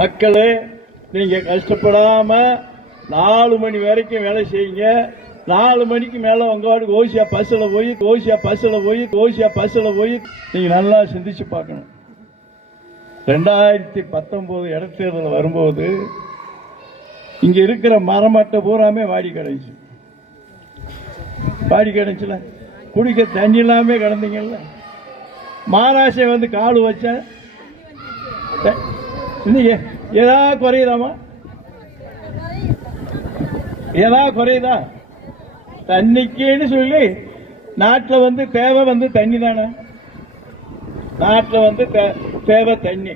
மக்களே, நீங்க கஷ்டப்படாம 4 மணி வரைக்கும் வேலை செய்யுங்க. 4 மணிக்கு மேல உங்களோட ஓசியா பஸ்ல போய் நீங்க நல்லா சிந்திச்சு பார்க்கணும். 2019 இடைத்தேர்தல் வரும்போது இங்க இருக்கிற மரமட்டை பூராமே வாடி கிடைச்சுல, குடிக்க தண்ணி இல்லாம கிடந்தீங்கல்ல. மகாராஷ்டிரா வந்து காலு வச்ச இன்னைக்கு ஏதாவது குறையுதாமா? ஏதாவது குறையுதா? தண்ணிக்குன்னு சொல்லி நாட்டில் வந்து தேவை வந்து தண்ணி தானே. நாட்டில் வந்து தேவை தண்ணி.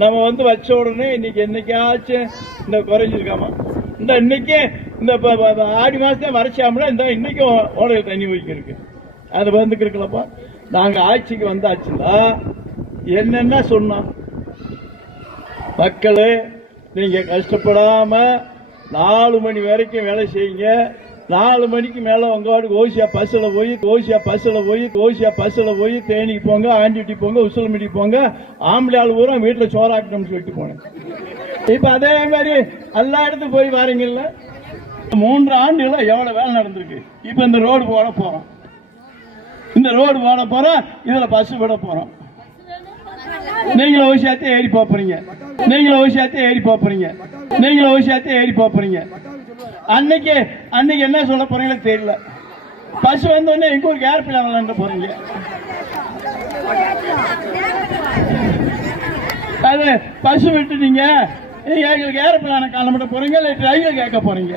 நம்ம வந்து வச்ச உடனே இன்னைக்கு என்னைக்காச்சும் இந்த குறைஞ்சிருக்காமா? இந்த இன்னைக்கு இந்த ஆடி மாசத்தையும் வரைச்சாமல இந்த இன்னைக்கும் ஓடையில் தண்ணி வைக்கிருக்கு. அது வந்துக்கு இருக்கலப்பா. நாங்க ஆட்சிக்கு வந்தாச்சுன்னா என்னென்ன சொன்னோம்? மக்களே, நீங்க கஷ்டப்படாம 4 மணி வரைக்கும் வேலை செய்யுங்க. 4 மணிக்கு மேல உங்களோட ஓசியா பஸ்ல போய் தேனிக்கு போங்க, ஆண்டிட்டி போங்க, உசலமிட்டி போங்க. ஆம்பளை ஆள் பூரா வீட்டுல சோறாக்கணும்னு சொல்லிட்டு போனேன். இப்ப அதே மாதிரி எல்லா இடத்துக்கு போய் வாரீங்கல்ல. 3 ஆண்டுகள எவ்வளவு வேலை நடந்திருக்கு. இப்ப இந்த ரோடு போட போறோம். இதுல பஸ் விட போறோம். நீங்களும் ஓசியாத்தே ஏறி போறீங்க. அன்னைக்கு என்ன சொல்ல போறீங்களோ தெரியல. பஸ் வந்தோடனே எங்க ஒரு ஏர்பிளேன் விளையாண்டு போறீங்க. அது பஸ் விட்டுட்டீங்க, எங்களுக்கு ஏர்பிளேன காலமிட்ட போறீங்க, இல்லை டிரைவர் கேட்க போறீங்க.